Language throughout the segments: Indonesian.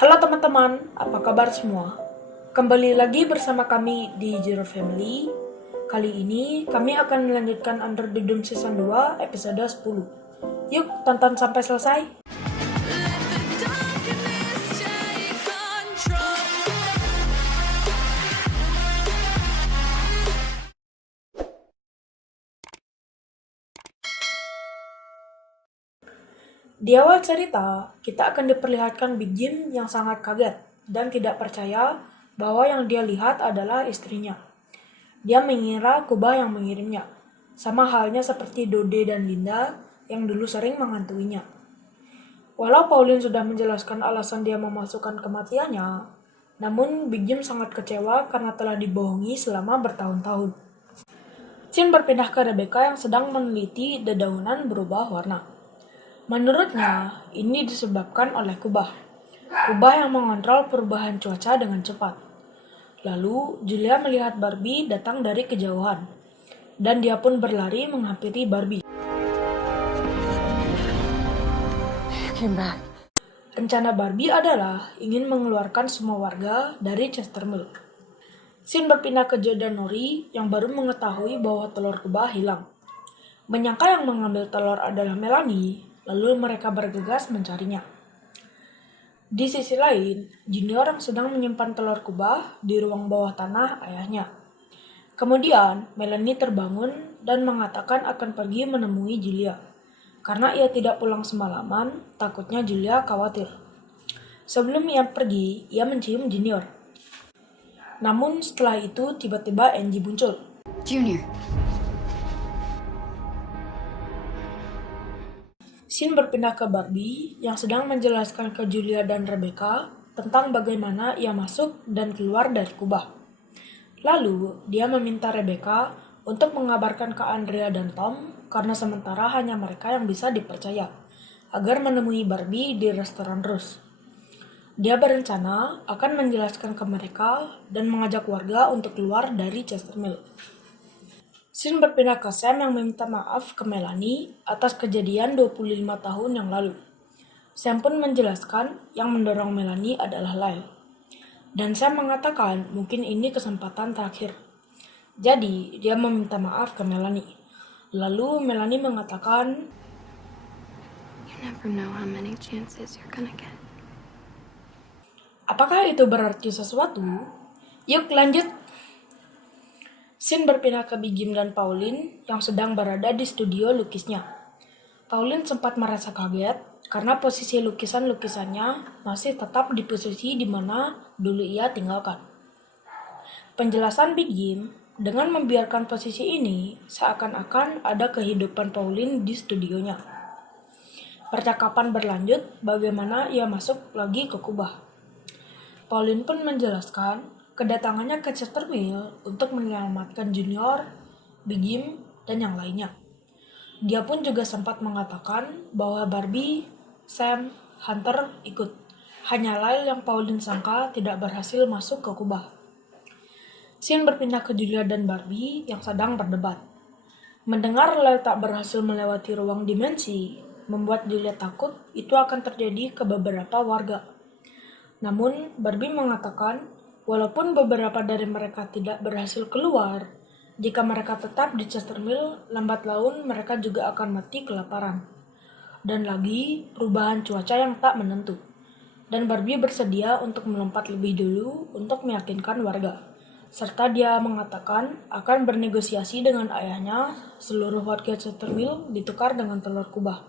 Halo teman-teman, apa kabar semua? Kembali lagi bersama kami di Zero Family. Kali ini kami akan melanjutkan Under the Dome Season 2 episode 10. Yuk tonton sampai selesai. Di awal cerita, kita akan diperlihatkan Big Jim yang sangat kaget dan tidak percaya bahwa yang dia lihat adalah istrinya. Dia mengira Kubah yang mengirimnya, sama halnya seperti Dode dan Linda yang dulu sering menghantuinya. Walau Pauline sudah menjelaskan alasan dia memasukkan kematiannya, namun Big Jim sangat kecewa karena telah dibohongi selama bertahun-tahun. Scene berpindah ke Rebecca yang sedang meneliti dedaunan berubah warna. Menurutnya, ini disebabkan oleh kubah. Kubah yang mengontrol perubahan cuaca dengan cepat. Lalu, Julia melihat Barbie datang dari kejauhan. Dan dia pun berlari menghampiri Barbie. Rencana Barbie adalah ingin mengeluarkan semua warga dari Chester Mill. Scene berpindah ke Joe dan Nori yang baru mengetahui bahwa telur kubah hilang. Menyangka yang mengambil telur adalah Melanie, lalu mereka bergegas mencarinya. Di sisi lain, Junior yang sedang menyimpan telur kubah di ruang bawah tanah ayahnya. Kemudian, Melanie terbangun dan mengatakan akan pergi menemui Julia. Karena ia tidak pulang semalaman, takutnya Julia khawatir. Sebelum ia pergi, ia mencium Junior. Namun setelah itu tiba-tiba Angie muncul. Junior. Scene berpindah ke Barbie yang sedang menjelaskan ke Julia dan Rebecca tentang bagaimana ia masuk dan keluar dari kubah. Lalu, dia meminta Rebecca untuk mengabarkan ke Andrea dan Tom karena sementara hanya mereka yang bisa dipercaya agar menemui Barbie di restoran Rose. Dia berencana akan menjelaskan ke mereka dan mengajak warga untuk keluar dari Chester Mill. Scene berpindah ke Sam yang meminta maaf ke Melanie atas kejadian 25 tahun yang lalu. Sam pun menjelaskan yang mendorong Melanie adalah Lyle. Dan Sam mengatakan mungkin ini kesempatan terakhir. Jadi, dia meminta maaf ke Melanie. Lalu Melanie mengatakan, You never know how many chances you're gonna get. apakah itu berarti sesuatu? Yuk lanjut. Scene berpindah ke Big Jim dan Pauline yang sedang berada di studio lukisnya. Pauline sempat merasa kaget karena posisi lukisan-lukisannya masih tetap di posisi di mana dulu ia tinggalkan. Penjelasan Big Jim, dengan membiarkan posisi ini, seakan-akan ada kehidupan Pauline di studionya. Percakapan berlanjut bagaimana ia masuk lagi ke kubah. Pauline pun menjelaskan kedatangannya ke Chester Mill untuk menyelamatkan Junior, Big Jim, dan yang lainnya. Dia pun juga sempat mengatakan bahwa Barbie, Sam, Hunter ikut. Hanya Lyle yang Pauline sangka tidak berhasil masuk ke kubah. Scene berpindah ke Julia dan Barbie yang sedang berdebat. Mendengar Lyle tak berhasil melewati ruang dimensi, membuat Julia takut itu akan terjadi ke beberapa warga. Namun, Barbie mengatakan, walaupun beberapa dari mereka tidak berhasil keluar, jika mereka tetap di Chester Mill, lambat laun mereka juga akan mati kelaparan. Dan lagi, perubahan cuaca yang tak menentu. Dan Barbie bersedia untuk melompat lebih dulu untuk meyakinkan warga. Serta dia mengatakan akan bernegosiasi dengan ayahnya seluruh warga Chester Mill ditukar dengan telur kubah.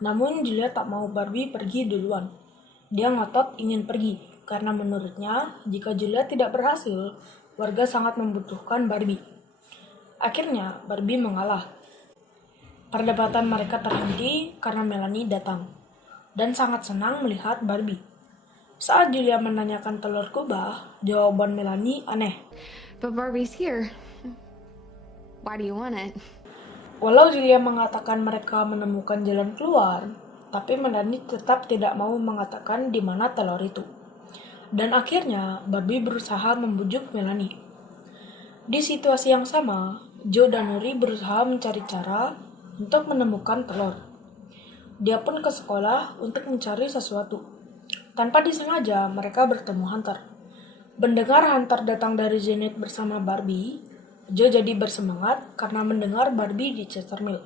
Namun Julia tak mau Barbie pergi duluan. Dia ngotot ingin pergi, karena menurutnya jika Julia tidak berhasil, warga sangat membutuhkan Barbie. Akhirnya, Barbie mengalah. Perdebatan mereka terhenti karena Melanie datang, dan sangat senang melihat Barbie. Saat Julia menanyakan telur kubah, jawaban Melanie aneh. But Barbie's here. Why do you want it? Walau Julia mengatakan mereka menemukan jalan keluar, tapi Melanie tetap tidak mau mengatakan di mana telur itu. Dan akhirnya, Barbie berusaha membujuk Melanie. Di situasi yang sama, Joe dan Nuri berusaha mencari cara untuk menemukan telur. Dia pun ke sekolah untuk mencari sesuatu. Tanpa disengaja, mereka bertemu Hunter. Mendengar Hunter datang dari Zenith bersama Barbie, Joe jadi bersemangat karena mendengar Barbie di Chestermill.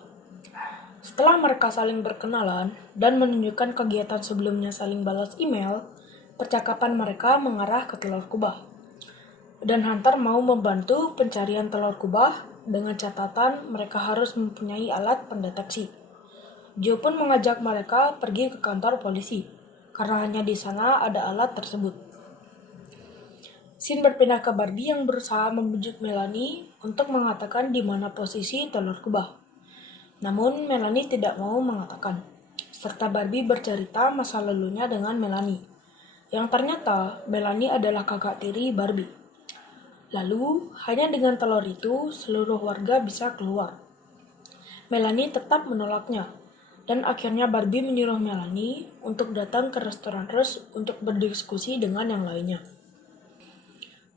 Setelah mereka saling berkenalan dan menunjukkan kegiatan sebelumnya saling balas email, percakapan mereka mengarah ke telur kubah. Dan Hunter mau membantu pencarian telur kubah dengan catatan mereka harus mempunyai alat pendeteksi. Joe pun mengajak mereka pergi ke kantor polisi, karena hanya di sana ada alat tersebut. Scene berpindah ke Barbie yang berusaha membujuk Melanie untuk mengatakan di mana posisi telur kubah. Namun Melanie tidak mau mengatakan, serta Barbie bercerita masa lalunya dengan Melanie, yang ternyata Melanie adalah kakak tiri Barbie. Lalu, hanya dengan telur itu, seluruh warga bisa keluar. Melanie tetap menolaknya, dan akhirnya Barbie menyuruh Melanie untuk datang ke restoran Rose untuk berdiskusi dengan yang lainnya.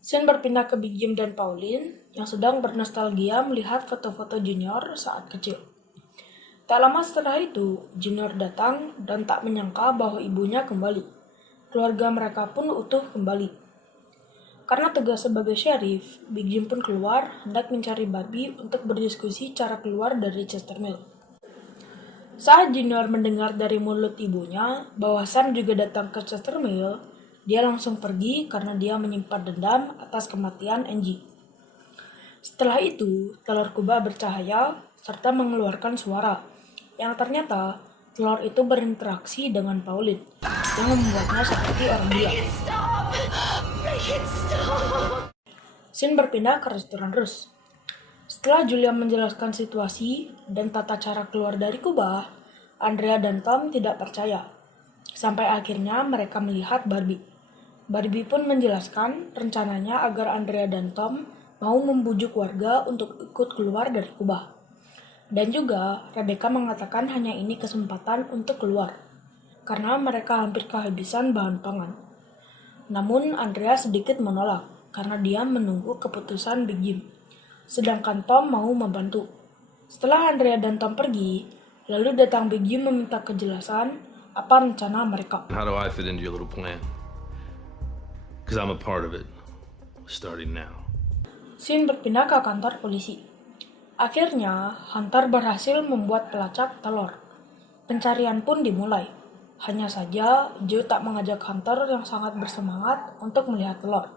Scene berpindah ke Big Jim dan Pauline yang sedang bernostalgia melihat foto-foto Junior saat kecil. Tak lama setelah itu, Junior datang dan tak menyangka bahwa ibunya kembali. Keluarga mereka pun utuh kembali. Karena tugas sebagai sheriff, Big Jim pun keluar hendak mencari Barbie untuk berdiskusi cara keluar dari Chestermill. Saat Junior mendengar dari mulut ibunya bahwa Sam juga datang ke Chestermill, dia langsung pergi karena dia menyimpan dendam atas kematian Angie. Setelah itu, telur kubah bercahaya serta mengeluarkan suara, yang ternyata telur itu berinteraksi dengan Pauline, yang membuatnya seperti orang gila. Scene berpindah ke restoran Rose. Setelah Julia menjelaskan situasi dan tata cara keluar dari kubah, Andrea dan Tom tidak percaya. Sampai akhirnya mereka melihat Barbie. Barbie pun menjelaskan rencananya agar Andrea dan Tom mau membujuk warga untuk ikut keluar dari kubah. Dan juga Rebecca mengatakan hanya ini kesempatan untuk keluar, karena mereka hampir kehabisan bahan pangan. Namun Andrea sedikit menolak, karena dia menunggu keputusan Big Jim. Sedangkan Tom mau membantu. Setelah Andrea dan Tom pergi, lalu datang Big Jim meminta kejelasan apa rencana mereka. How do I fit into your little plan? Because I'm a part of it. Starting now. Scene berpindah ke kantor polisi. Akhirnya, Hunter berhasil membuat pelacak telur. Pencarian pun dimulai. Hanya saja, Joe tak mengajak Hunter yang sangat bersemangat untuk melihat telur.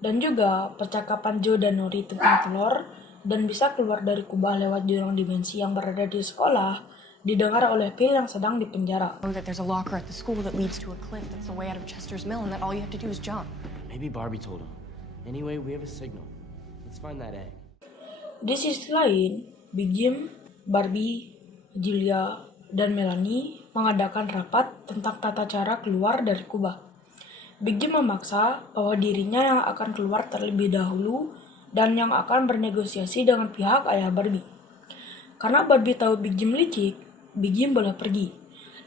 Dan juga, percakapan Joe dan Nori tentang telur dan bisa keluar dari kubah lewat jurang dimensi yang berada di sekolah didengar oleh Phil yang sedang dipenjara. That there's a locker at the school that leads to a cliff that's the way out of Chester's Mill, and that all you have to do is jump. Maybe Barbie told him. Anyway, we have a signal. Let's find that egg. Di sisi lain, Big Jim, Barbie, Julia, dan Melanie mengadakan rapat tentang tata cara keluar dari kubah. Big Jim memaksa bahwa dirinya yang akan keluar terlebih dahulu dan yang akan bernegosiasi dengan pihak ayah Barbie. Karena Barbie tahu Big Jim licik, Big Jim boleh pergi.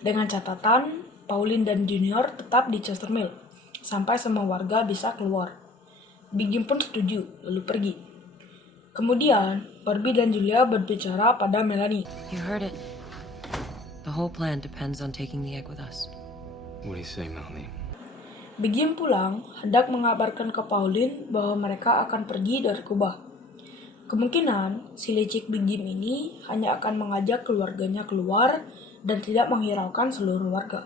Dengan catatan, Pauline dan Junior tetap di Chestermill, sampai semua warga bisa keluar. Big Jim pun setuju, lalu pergi. Kemudian, Barbie dan Julia berbicara pada Melanie. You heard it. The whole plan depends on taking the egg with us. What do you say, Melanie? Big Jim pulang, hendak mengabarkan ke Pauline bahwa mereka akan pergi dari kubah. Kemungkinan, si licik Big Jim ini hanya akan mengajak keluarganya keluar dan tidak menghiraukan seluruh warga.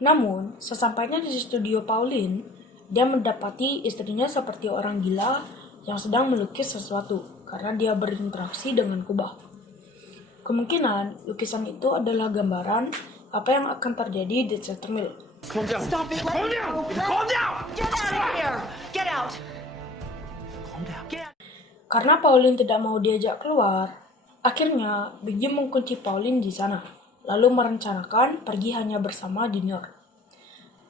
Namun, sesampainya di studio Pauline, dia mendapati istrinya seperti orang gila yang sedang melukis sesuatu karena dia berinteraksi dengan kubah. Kemungkinan, lukisan itu adalah gambaran apa yang akan terjadi di Chestermill. Calm down. Stop it! Calm down! Calm down! Get out of here! Get out! Calm down. Get out! Karena Pauline tidak mau diajak keluar, akhirnya Big Jim mengunci Pauline di sana, lalu merencanakan pergi hanya bersama Junior.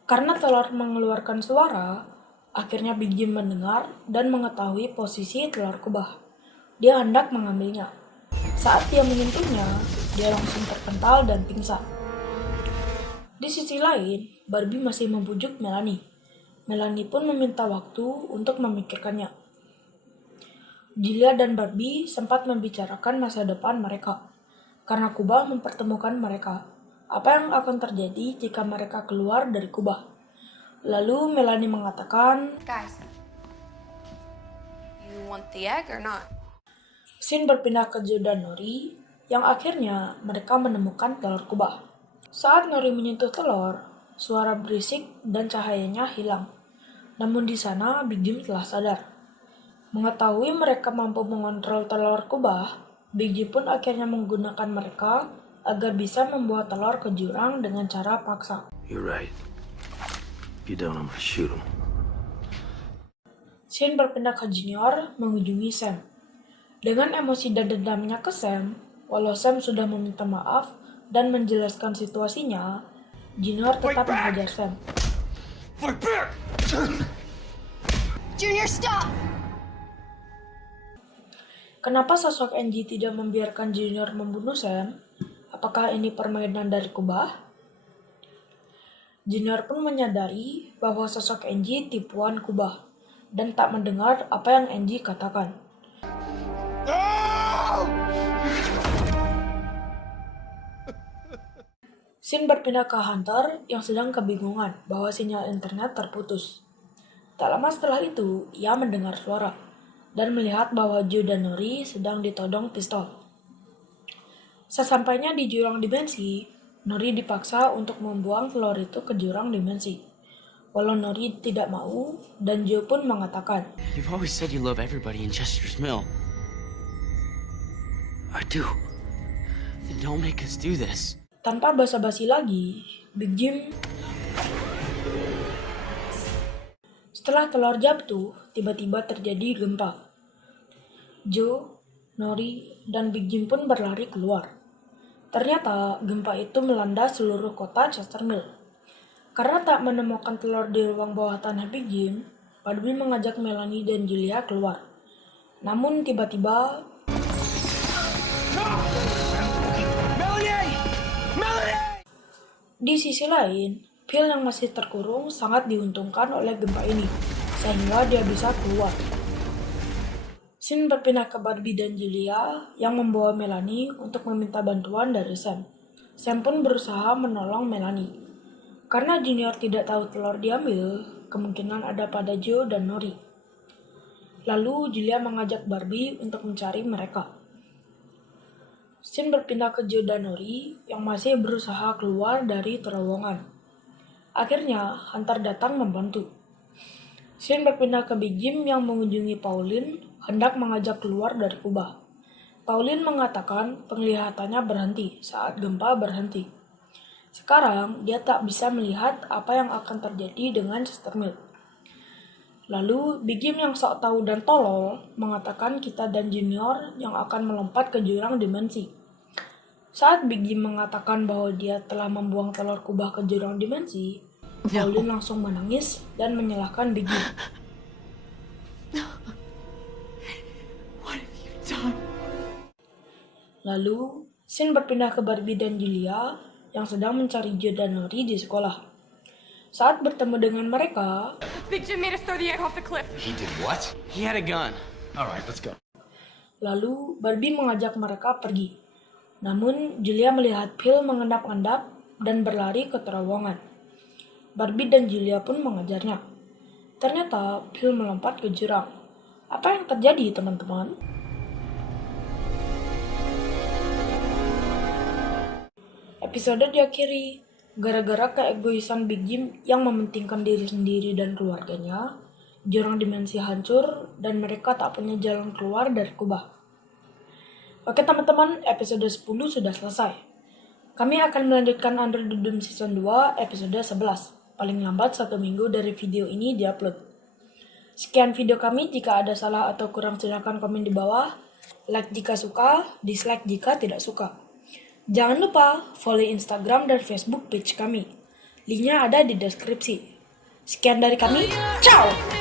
Karena telur mengeluarkan suara, akhirnya Big Jim mendengar dan mengetahui posisi telur kubah. Dia hendak mengambilnya. Saat dia menyentuhnya, dia langsung terpental dan pingsan. Di sisi lain, Barbie masih membujuk Melanie. Melanie pun meminta waktu untuk memikirkannya. Julia dan Barbie sempat membicarakan masa depan mereka, karena kubah mempertemukan mereka. apa yang akan terjadi jika mereka keluar dari kubah. Lalu Melanie mengatakan, Guys, you want the egg or not? scene berpindah ke Joe dan Nori, yang akhirnya mereka menemukan telur kubah. Saat Nori menyentuh telur, suara berisik dan cahayanya hilang. Namun di sana Big Jim telah sadar. Mengetahui mereka mampu mengontrol telur kubah, Big Jim pun akhirnya menggunakan mereka agar bisa membawa telur ke jurang dengan cara paksa. You're right. If you don't, I'm gonna shoot him. Shane berpindah ke Junior mengunjungi Sam. Dengan emosi dan dendamnya ke Sam, walau Sam sudah meminta maaf dan menjelaskan situasinya, Junior tetap menghajar Sam. Junior, stop! Kenapa sosok Angie tidak membiarkan Junior membunuh Sam? Apakah ini permainan dari kubah? Junior pun menyadari bahwa sosok Angie tipuan kubah dan tak mendengar apa yang Angie katakan. Scene berpindah ke Hunter yang sedang kebingungan bahwa sinyal internet terputus. Tak lama setelah itu, ia mendengar suara dan melihat bahwa Joe dan Nori sedang ditodong pistol. Sesampainya di jurang dimensi, Nori dipaksa untuk membuang telur itu ke jurang dimensi. Walau Nori tidak mau, dan Joe pun mengatakan, You've always said you love everybody in Chester's Mill. I do. Then don't make us do this. tanpa basa-basi lagi, Big Jim. Setelah telur jatuh, tiba-tiba terjadi gempa. Joe, Nori, dan Big Jim pun berlari keluar. Ternyata gempa itu melanda seluruh kota Chester Mill. Karena tak menemukan telur di ruang bawah tanah Big Jim, Barbie mengajak Melanie dan Julia keluar. Namun tiba-tiba di sisi lain, Phil yang masih terkurung sangat diuntungkan oleh gempa ini, sehingga dia bisa keluar. Scene berpindah ke Barbie dan Julia yang membawa Melanie untuk meminta bantuan dari Sam. Sam pun berusaha menolong Melanie. Karena Junior tidak tahu telur diambil, kemungkinan ada pada Joe dan Nori. Lalu Julia mengajak Barbie untuk mencari mereka. Scene berpindah ke Joe dan Nori yang masih berusaha keluar dari terowongan. Akhirnya, Hunter datang membantu. Scene berpindah ke Big Jim yang mengunjungi Pauline, hendak mengajak keluar dari kubah. Pauline mengatakan penglihatannya berhenti saat gempa berhenti. Sekarang, dia tak bisa melihat apa yang akan terjadi dengan Chester Mill. Lalu, Big Jim yang sok tahu dan tolol mengatakan kita dan Junior yang akan melompat ke jurang dimensi. Saat Big Jim mengatakan bahwa dia telah membuang telur kubah ke jurang dimensi, Pauline langsung menangis dan menyalahkan Big Jim. Lalu, scene berpindah ke Barbie dan Julia yang sedang mencari Joe dan Nori di sekolah. Saat bertemu dengan mereka, Big Jim made us throw the egg off the cliff. He did what? He had a gun. All right, let's go. lalu Barbie mengajak mereka pergi. Namun, Julia melihat Phil mengendap-endap dan berlari ke terowongan. Barbie dan Julia pun mengejarnya. Ternyata, Phil melompat ke jurang. Apa yang terjadi, teman-teman? Episode diakhiri gara-gara keegoisan Big Jim yang mementingkan diri sendiri dan keluarganya. Jurang dimensi hancur dan mereka tak punya jalan keluar dari kubah. Oke teman-teman, episode 10 sudah selesai. Kami akan melanjutkan Under the Dome Season 2 episode 11. Paling lambat 1 minggu dari video ini diupload. Sekian video kami, jika ada salah atau kurang silahkan komen di bawah. Like jika suka, dislike jika tidak suka. Jangan lupa follow Instagram dan Facebook page kami. Linknya ada di deskripsi. Sekian dari kami, ciao!